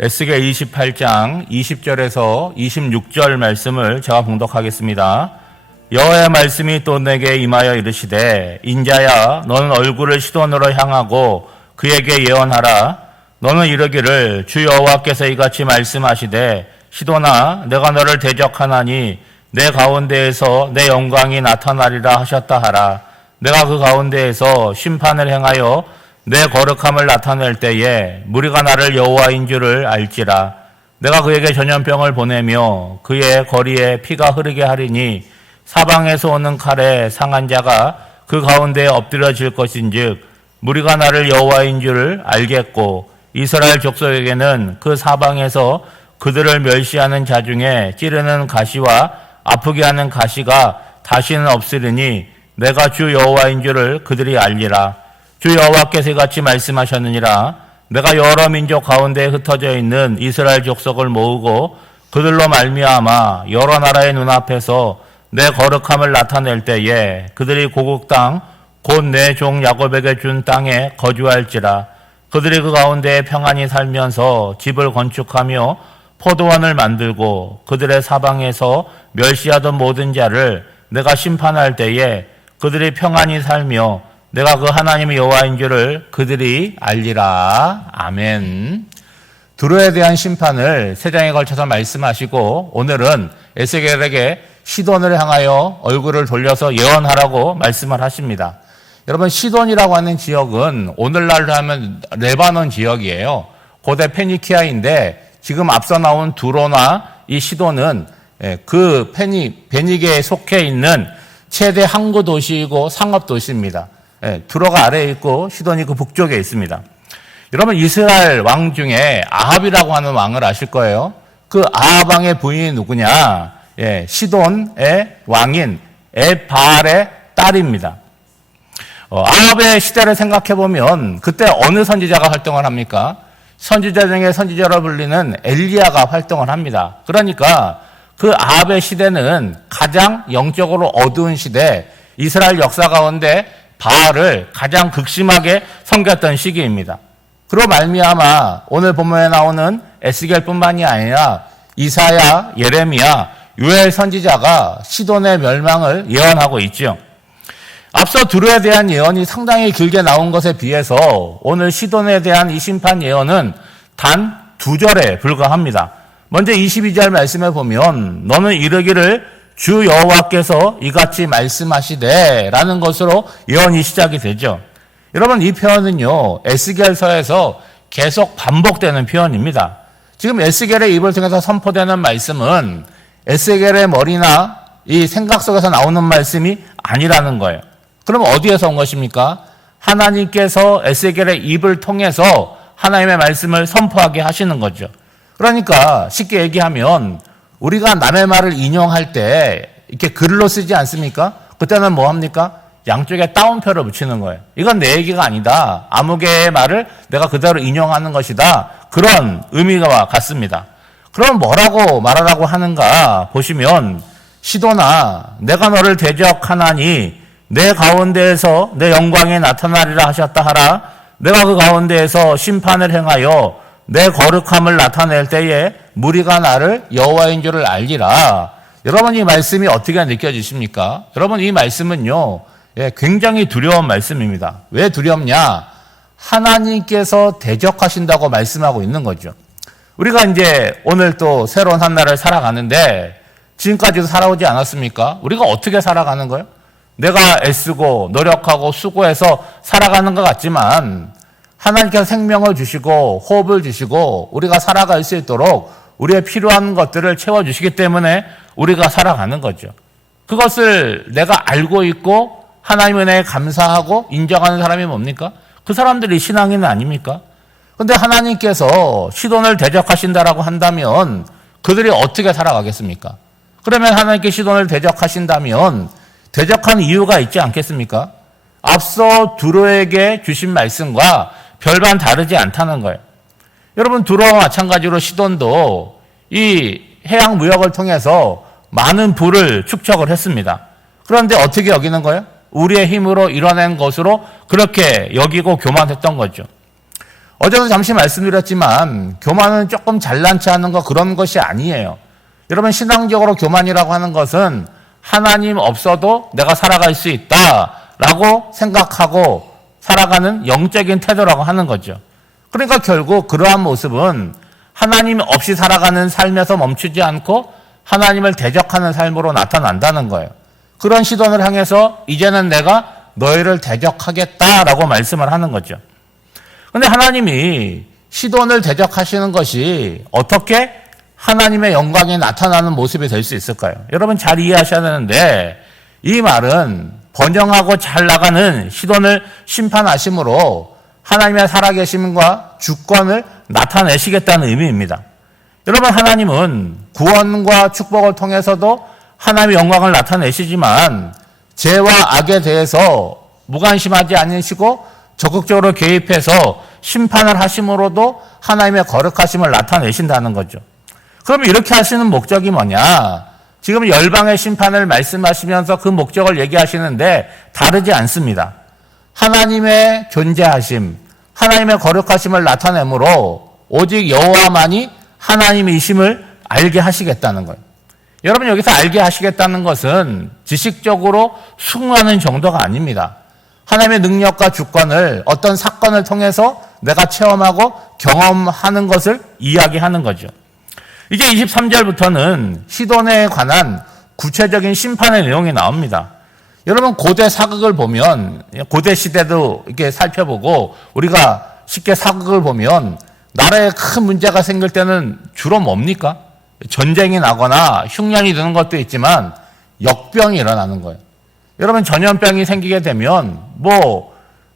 에스겔 28장 20절에서 26절 말씀을 제가 봉독하겠습니다. 여호와의 말씀이 또 내게 임하여 이르시되 인자야 너는 얼굴을 시돈으로 향하고 그에게 예언하라. 너는 이르기를 주 여호와께서 이같이 말씀하시되 시돈아 내가 너를 대적하나니 내 가운데에서 내 영광이 나타나리라 하셨다 하라. 내가 그 가운데에서 심판을 행하여 내 거룩함을 나타낼 때에 무리가 나를 여호와인 줄을 알지라. 내가 그에게 전염병을 보내며 그의 거리에 피가 흐르게 하리니 사방에서 오는 칼에 상한 자가 그 가운데에 엎드려질 것인즉 무리가 나를 여호와인 줄을 알겠고 이스라엘 족속에게는 그 사방에서 그들을 멸시하는 자 중에 찌르는 가시와 아프게 하는 가시가 다시는 없으리니 내가 주 여호와인 줄을 그들이 알리라. 주 여호와께서 이같이 말씀하셨느니라. 내가 여러 민족 가운데 흩어져 있는 이스라엘 족속을 모으고 그들로 말미암아 여러 나라의 눈앞에서 내 거룩함을 나타낼 때에 그들이 고국 땅 곧 내 종 야곱에게 준 땅에 거주할지라. 그들이 그 가운데 평안히 살면서 집을 건축하며 포도원을 만들고 그들의 사방에서 멸시하던 모든 자를 내가 심판할 때에 그들이 평안히 살며 내가 그 하나님의 여호와인 줄을 그들이 알리라. 아멘. 두로에 대한 심판을 세 장에 걸쳐서 말씀하시고 오늘은 에스겔에게 시돈을 향하여 얼굴을 돌려서 예언하라고 말씀을 하십니다. 여러분 시돈이라고 하는 지역은 오늘날로 하면 레바논 지역이에요. 고대 페니키아인데 지금 앞서 나온 두로나 이 시돈은 그 베니게에 속해 있는 최대 항구 도시이고 상업 도시입니다. 두로가 아래에 있고 시돈이 그 북쪽에 있습니다. 여러분 이스라엘 왕 중에 아합이라고 하는 왕을 아실 거예요. 그 아합 왕의 부인이 누구냐? 시돈의 왕인 에발의 딸입니다. 아합의 시대를 생각해 보면 그때 어느 선지자가 활동을 합니까? 선지자 중에 선지자로 불리는 엘리야가 활동을 합니다. 그러니까 그 아합의 시대는 가장 영적으로 어두운 시대, 이스라엘 역사 가운데 바알을 가장 극심하게 섬겼던 시기입니다. 그로 말미암아 오늘 본문에 나오는 에스겔뿐만이 아니라 이사야, 예레미야, 요엘 선지자가 시돈의 멸망을 예언하고 있죠. 앞서 두로에 대한 예언이 상당히 길게 나온 것에 비해서 오늘 시돈에 대한 이 심판 예언은 단 2절에 불과합니다. 먼저 22절 말씀에 보면 너는 이르기를 주 여호와께서 이같이 말씀하시되 라는 것으로 예언이 시작이 되죠. 여러분 이 표현은요 에스겔서에서 계속 반복되는 표현입니다. 지금 에스겔의 입을 통해서 선포되는 말씀은 에스겔의 머리나 이 생각 속에서 나오는 말씀이 아니라는 거예요. 그럼 어디에서 온 것입니까? 하나님께서 에스겔의 입을 통해서 하나님의 말씀을 선포하게 하시는 거죠. 그러니까 쉽게 얘기하면 우리가 남의 말을 인용할 때 이렇게 글로 쓰지 않습니까? 그때는 뭐 합니까? 양쪽에 따옴표를 붙이는 거예요. 이건 내 얘기가 아니다. 아무개의 말을 내가 그대로 인용하는 것이다. 그런 의미가 같습니다. 그럼 뭐라고 말하라고 하는가 보시면 시돈아 내가 너를 대적하나니 내 가운데에서 내 영광이 나타나리라 하셨다 하라. 내가 그 가운데에서 심판을 행하여 내 거룩함을 나타낼 때에 무리가 나를 여호와인 줄을 알리라. 여러분 이 말씀이 어떻게 느껴지십니까? 여러분 이 말씀은요 굉장히 두려운 말씀입니다. 왜 두렵냐? 하나님께서 대적하신다고 말씀하고 있는 거죠. 우리가 이제 오늘 또 새로운 한 날을 살아가는데 지금까지도 살아오지 않았습니까? 우리가 어떻게 살아가는 거예요? 내가 애쓰고 노력하고 수고해서 살아가는 것 같지만 하나님께서 생명을 주시고 호흡을 주시고 우리가 살아갈 수 있도록 우리의 필요한 것들을 채워주시기 때문에 우리가 살아가는 거죠. 그것을 내가 알고 있고 하나님 은혜에 감사하고 인정하는 사람이 뭡니까? 그 사람들이 신앙인은 아닙니까? 그런데 하나님께서 시돈을 대적하신다라고 한다면 그들이 어떻게 살아가겠습니까? 그러면 하나님께 시돈을 대적하신다면 대적한 이유가 있지 않겠습니까? 앞서 두로에게 주신 말씀과 별반 다르지 않다는 거예요. 여러분 두로와 마찬가지로 시돈도 이 해양 무역을 통해서 많은 부를 축적을 했습니다. 그런데 어떻게 여기는 거예요? 우리의 힘으로 이뤄낸 것으로 그렇게 여기고 교만했던 거죠. 어제도 잠시 말씀드렸지만 교만은 조금 잘난 체 하는 거 그런 것이 아니에요. 여러분 신앙적으로 교만이라고 하는 것은 하나님 없어도 내가 살아갈 수 있다라고 생각하고 살아가는 영적인 태도라고 하는 거죠. 그러니까 결국 그러한 모습은 하나님 없이 살아가는 삶에서 멈추지 않고 하나님을 대적하는 삶으로 나타난다는 거예요. 그런 시돈을 향해서 이제는 내가 너희를 대적하겠다라고 말씀을 하는 거죠. 그런데 하나님이 시돈을 대적하시는 것이 어떻게 하나님의 영광이 나타나는 모습이 될 수 있을까요? 여러분 잘 이해하셔야 되는데 이 말은 번영하고 잘 나가는 시돈을 심판하심으로 하나님의 살아계심과 주권을 나타내시겠다는 의미입니다. 여러분 하나님은 구원과 축복을 통해서도 하나님의 영광을 나타내시지만 죄와 악에 대해서 무관심하지 않으시고 적극적으로 개입해서 심판을 하심으로도 하나님의 거룩하심을 나타내신다는 거죠. 그럼 이렇게 하시는 목적이 뭐냐? 지금 열방의 심판을 말씀하시면서 그 목적을 얘기하시는데 다르지 않습니다. 하나님의 존재하심, 하나님의 거룩하심을 나타내므로 오직 여호와만이 하나님이심을 알게 하시겠다는 거예요. 여러분 여기서 알게 하시겠다는 것은 지식적으로 숭하는 정도가 아닙니다. 하나님의 능력과 주권을 어떤 사건을 통해서 내가 체험하고 경험하는 것을 이야기하는 거죠. 이제 23절부터는 시돈에 관한 구체적인 심판의 내용이 나옵니다. 여러분 고대 사극을 보면 고대 시대도 이렇게 살펴보고 우리가 쉽게 사극을 보면 나라에 큰 문제가 생길 때는 주로 뭡니까? 전쟁이 나거나 흉년이 드는 것도 있지만 역병이 일어나는 거예요. 여러분 전염병이 생기게 되면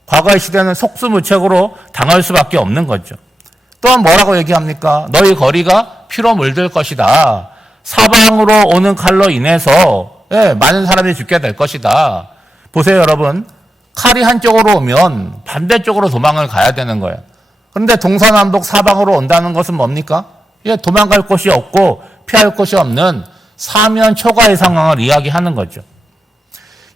과거의 시대는 속수무책으로 당할 수밖에 없는 거죠. 또한 뭐라고 얘기합니까? 너희 거리가 피로 물들 것이다. 사방으로 오는 칼로 인해서 많은 사람이 죽게 될 것이다. 보세요 여러분. 칼이 한쪽으로 오면 반대쪽으로 도망을 가야 되는 거예요. 그런데 동서남북 사방으로 온다는 것은 뭡니까? 도망갈 곳이 없고 피할 곳이 없는 사면초가의 상황을 이야기하는 거죠.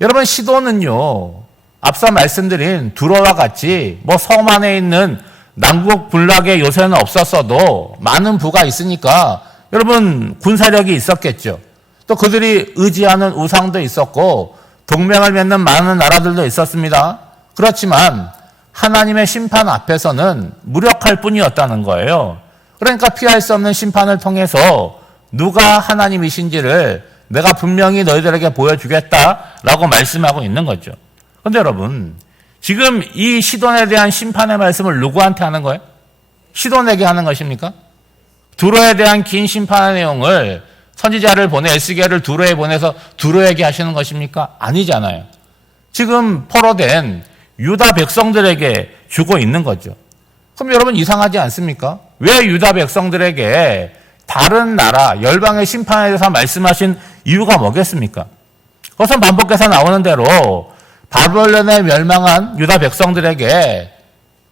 여러분 시돈은요. 앞서 말씀드린 두로와 같이 섬 안에 있는 남북 군락의 요새는 없었어도 많은 부가 있으니까 여러분 군사력이 있었겠죠. 또 그들이 의지하는 우상도 있었고 동맹을 맺는 많은 나라들도 있었습니다. 그렇지만 하나님의 심판 앞에서는 무력할 뿐이었다는 거예요. 그러니까 피할 수 없는 심판을 통해서 누가 하나님이신지를 내가 분명히 너희들에게 보여주겠다라고 말씀하고 있는 거죠. 그런데 여러분 지금 이 시돈에 대한 심판의 말씀을 누구한테 하는 거예요? 시돈에게 하는 것입니까? 두로에 대한 긴 심판의 내용을 선지자를 에스겔을 두로에 보내서 두로에게 하시는 것입니까? 아니잖아요. 지금 포로된 유다 백성들에게 주고 있는 거죠. 그럼 여러분 이상하지 않습니까? 왜 유다 백성들에게 다른 나라 열방의 심판에 대해서 말씀하신 이유가 뭐겠습니까? 그것은 반복해서 나오는 대로 바벨론에 멸망한 유다 백성들에게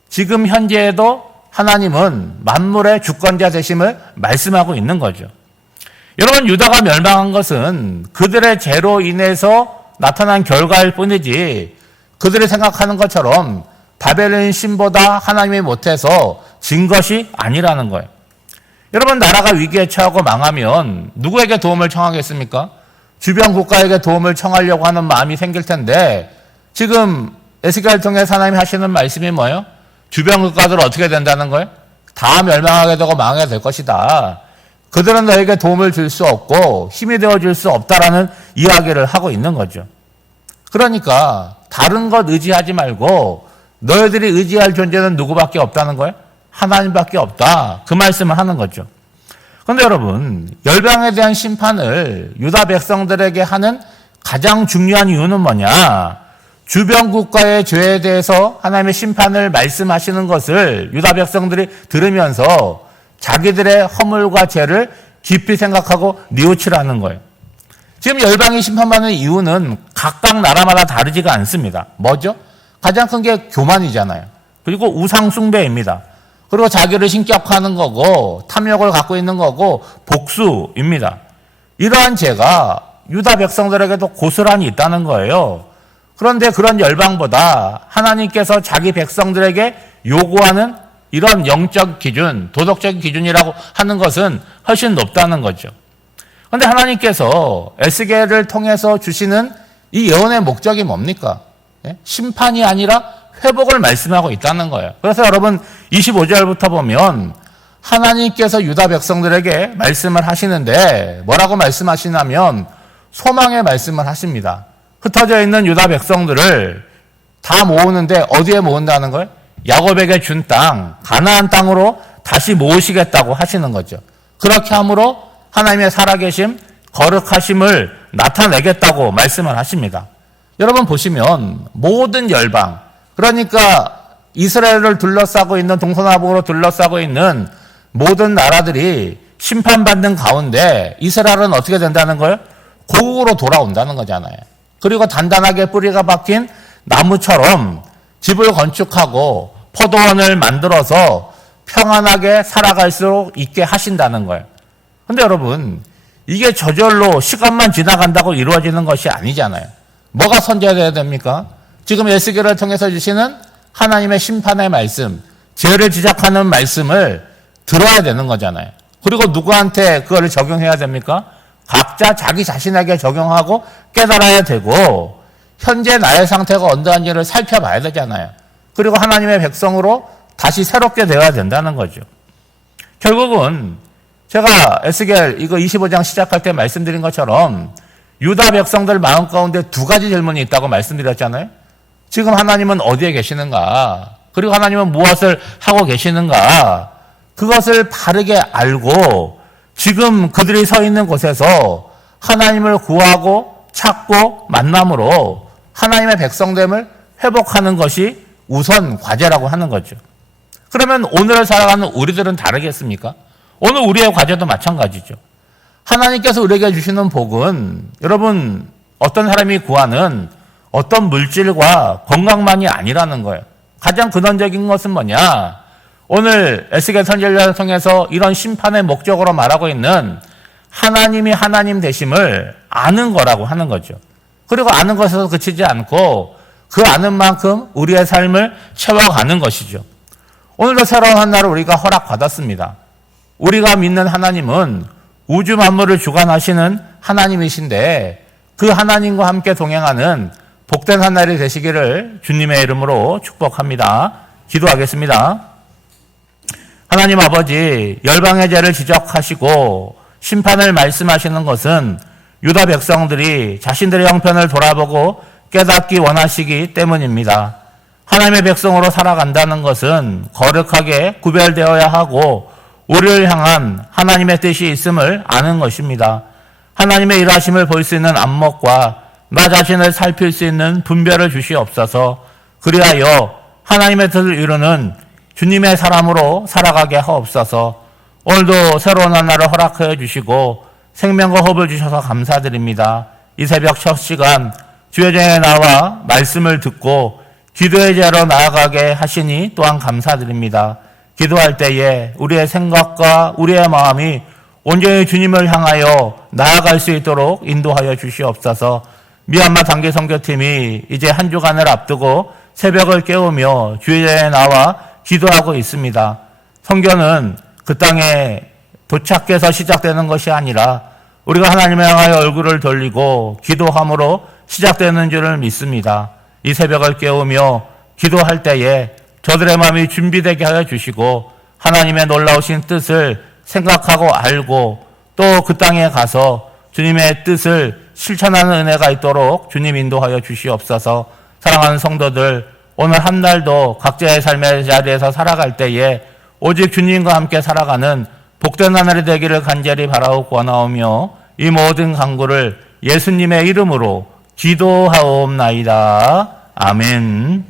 지금 현재에도 하나님은 만물의 주권자 되심을 말씀하고 있는 거죠. 여러분 유다가 멸망한 것은 그들의 죄로 인해서 나타난 결과일 뿐이지 그들이 생각하는 것처럼 바벨론 신보다 하나님이 못해서 진 것이 아니라는 거예요. 여러분 나라가 위기에 처하고 망하면 누구에게 도움을 청하겠습니까? 주변 국가에게 도움을 청하려고 하는 마음이 생길 텐데 지금 에스겔을 통해서 하나님이 하시는 말씀이 뭐예요? 주변 국가들은 어떻게 된다는 거예요? 다 멸망하게 되고 망하게 될 것이다. 그들은 너에게 도움을 줄 수 없고 힘이 되어줄 수 없다라는 이야기를 하고 있는 거죠. 그러니까 다른 것 의지하지 말고 너희들이 의지할 존재는 누구밖에 없다는 거예요? 하나님밖에 없다. 그 말씀을 하는 거죠. 그런데 여러분 열방에 대한 심판을 유다 백성들에게 하는 가장 중요한 이유는 뭐냐? 주변 국가의 죄에 대해서 하나님의 심판을 말씀하시는 것을 유다 백성들이 들으면서 자기들의 허물과 죄를 깊이 생각하고 뉘우치라는 거예요. 지금 열방이 심판받는 이유는 각각 나라마다 다르지가 않습니다. 뭐죠? 가장 큰 게 교만이잖아요. 그리고 우상 숭배입니다. 그리고 자기를 신격화하는 거고 탐욕을 갖고 있는 거고 복수입니다. 이러한 죄가 유다 백성들에게도 고스란히 있다는 거예요. 그런데 그런 열방보다 하나님께서 자기 백성들에게 요구하는 이런 영적 기준, 도덕적 기준이라고 하는 것은 훨씬 높다는 거죠. 그런데 하나님께서 에스겔을 통해서 주시는 이 예언의 목적이 뭡니까? 심판이 아니라 회복을 말씀하고 있다는 거예요. 그래서 여러분 25절부터 보면 하나님께서 유다 백성들에게 말씀을 하시는데 뭐라고 말씀하시냐면 소망의 말씀을 하십니다. 흩어져 있는 유다 백성들을 다 모으는데 어디에 모은다는 거예요? 야곱에게 준 땅, 가나안 땅으로 다시 모으시겠다고 하시는 거죠. 그렇게 함으로 하나님의 살아계심, 거룩하심을 나타내겠다고 말씀을 하십니다. 여러분 보시면 모든 열방, 그러니까 이스라엘을 둘러싸고 있는 동서남북으로 둘러싸고 있는 모든 나라들이 심판받는 가운데 이스라엘은 어떻게 된다는 거예요? 고국으로 돌아온다는 거잖아요. 그리고 단단하게 뿌리가 박힌 나무처럼 집을 건축하고 포도원을 만들어서 평안하게 살아갈 수 있게 하신다는 거예요. 그런데 여러분 이게 저절로 시간만 지나간다고 이루어지는 것이 아니잖아요. 뭐가 선제되어야 됩니까? 지금 에스겔을 통해서 주시는 하나님의 심판의 말씀, 죄를 지적하는 말씀을 들어야 되는 거잖아요. 그리고 누구한테 그거를 적용해야 됩니까? 각자 자기 자신에게 적용하고 깨달아야 되고 현재 나의 상태가 어떠한지를 살펴봐야 되잖아요. 그리고 하나님의 백성으로 다시 새롭게 되어야 된다는 거죠. 결국은 제가 에스겔 이거 25장 시작할 때 말씀드린 것처럼 유다 백성들 마음 가운데 두 가지 질문이 있다고 말씀드렸잖아요. 지금 하나님은 어디에 계시는가? 그리고 하나님은 무엇을 하고 계시는가? 그것을 바르게 알고 지금 그들이 서 있는 곳에서 하나님을 구하고 찾고 만남으로 하나님의 백성됨을 회복하는 것이 우선 과제라고 하는 거죠. 그러면 오늘을 살아가는 우리들은 다르겠습니까? 오늘 우리의 과제도 마찬가지죠. 하나님께서 우리에게 주시는 복은 여러분 어떤 사람이 구하는 어떤 물질과 건강만이 아니라는 거예요. 가장 근원적인 것은 뭐냐? 오늘 에스겔 선지자를 통해서 이런 심판의 목적으로 말하고 있는 하나님이 하나님 되심을 아는 거라고 하는 거죠. 그리고 아는 것에서 그치지 않고 그 아는 만큼 우리의 삶을 채워가는 것이죠. 오늘도 새로운 한 날을 우리가 허락받았습니다. 우리가 믿는 하나님은 우주 만물을 주관하시는 하나님이신데 그 하나님과 함께 동행하는 복된 한 날이 되시기를 주님의 이름으로 축복합니다. 기도하겠습니다. 하나님 아버지, 열방의 죄를 지적하시고 심판을 말씀하시는 것은 유다 백성들이 자신들의 형편을 돌아보고 깨닫기 원하시기 때문입니다. 하나님의 백성으로 살아간다는 것은 거룩하게 구별되어야 하고 우리를 향한 하나님의 뜻이 있음을 아는 것입니다. 하나님의 일하심을 볼 수 있는 안목과 나 자신을 살필 수 있는 분별을 주시옵소서. 그리하여 하나님의 뜻을 이루는 주님의 사람으로 살아가게 하옵소서. 오늘도 새로운 하나를 허락하여 주시고 생명과 호흡을 주셔서 감사드립니다. 이 새벽 첫 시간 주의 전에 나와 말씀을 듣고 기도의 자로 나아가게 하시니 또한 감사드립니다. 기도할 때에 우리의 생각과 우리의 마음이 온전히 주님을 향하여 나아갈 수 있도록 인도하여 주시옵소서. 미얀마 단기 선교팀이 이제 한 주간을 앞두고 새벽을 깨우며 주의 전에 나와 기도하고 있습니다. 선교는 그 땅에 도착해서 시작되는 것이 아니라 우리가 하나님을 향하여 얼굴을 돌리고 기도함으로 시작되는 줄을 믿습니다. 이 새벽을 깨우며 기도할 때에 저들의 마음이 준비되게 하여 주시고 하나님의 놀라우신 뜻을 생각하고 알고 또 그 땅에 가서 주님의 뜻을 실천하는 은혜가 있도록 주님 인도하여 주시옵소서. 사랑하는 성도들, 오늘 한 날도 각자의 삶의 자리에서 살아갈 때에 오직 주님과 함께 살아가는 복된 하늘이 되기를 간절히 바라고 원하오며 이 모든 간구를 예수님의 이름으로 기도하옵나이다. 아멘.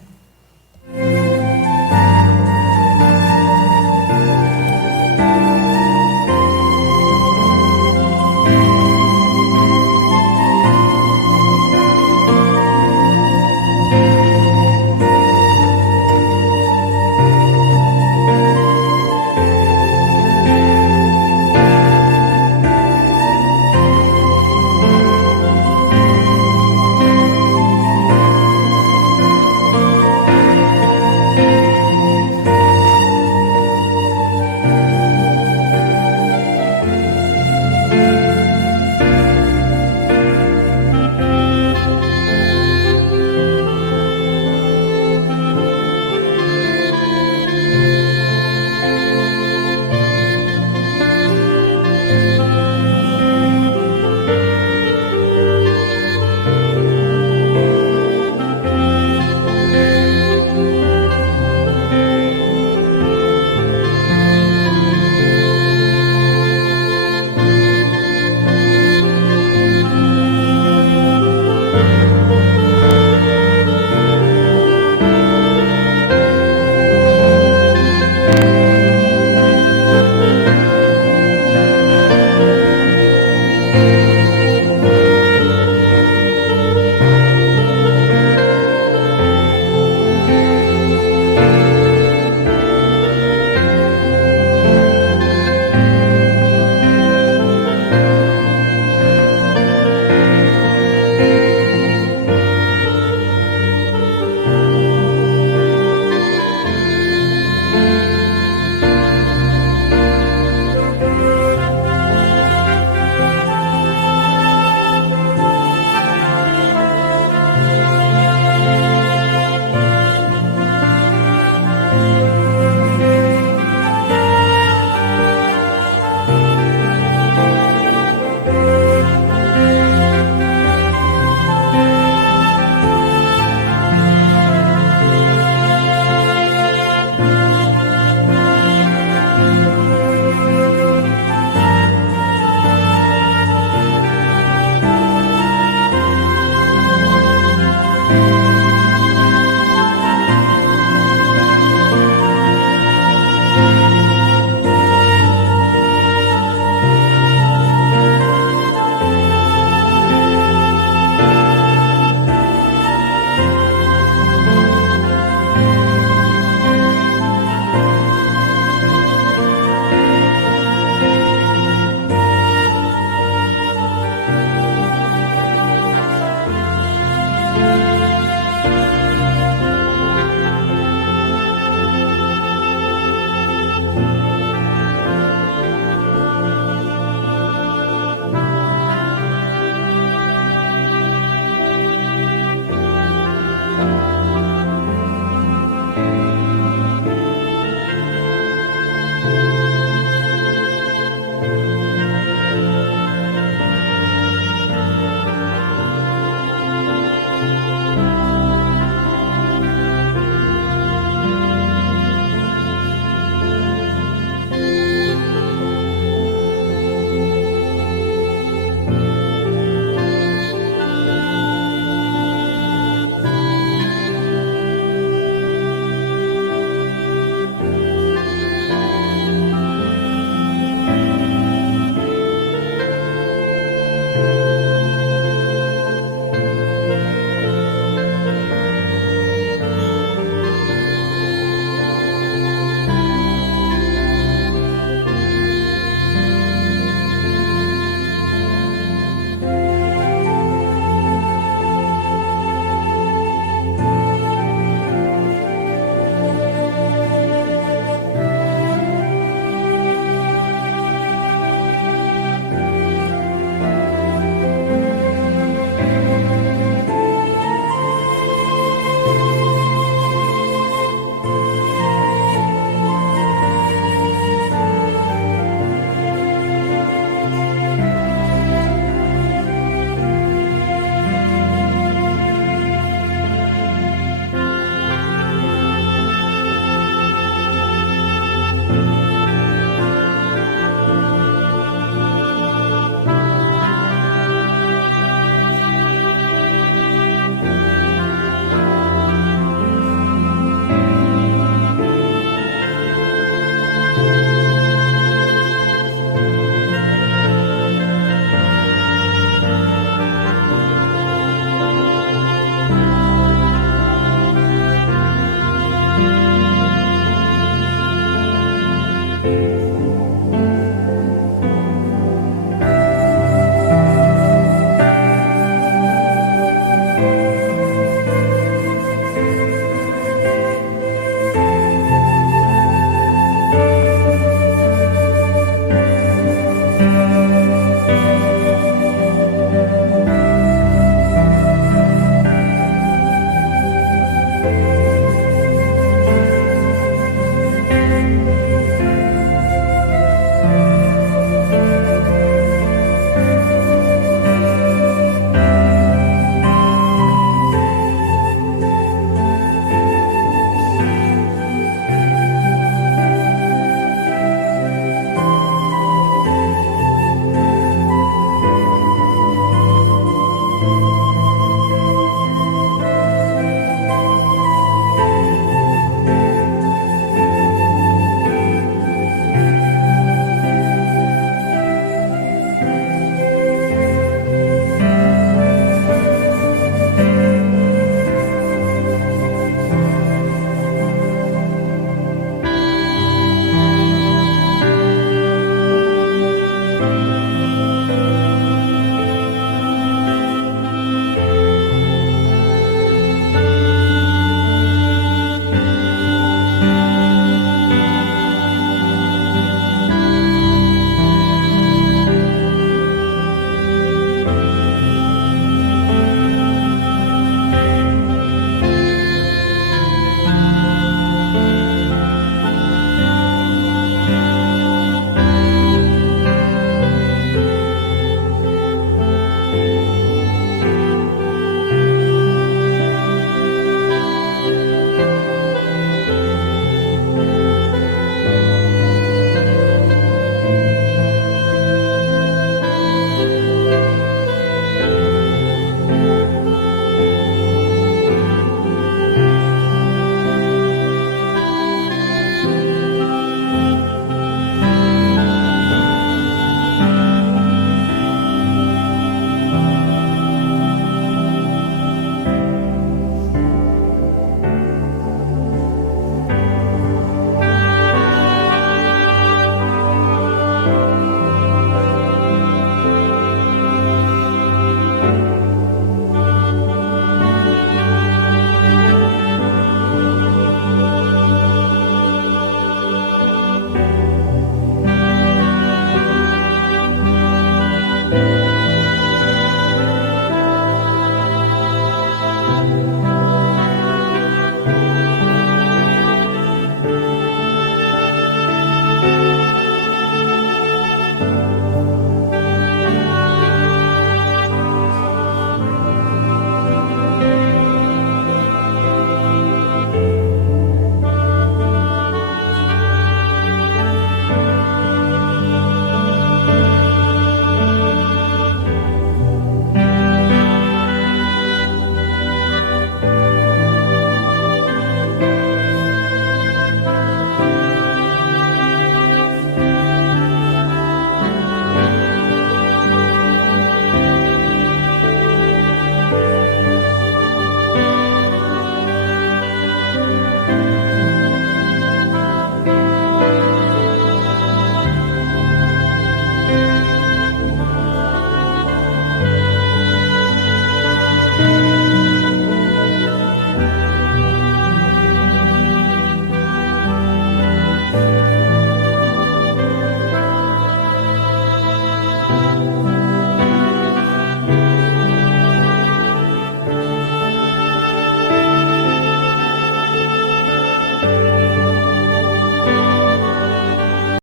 아멘.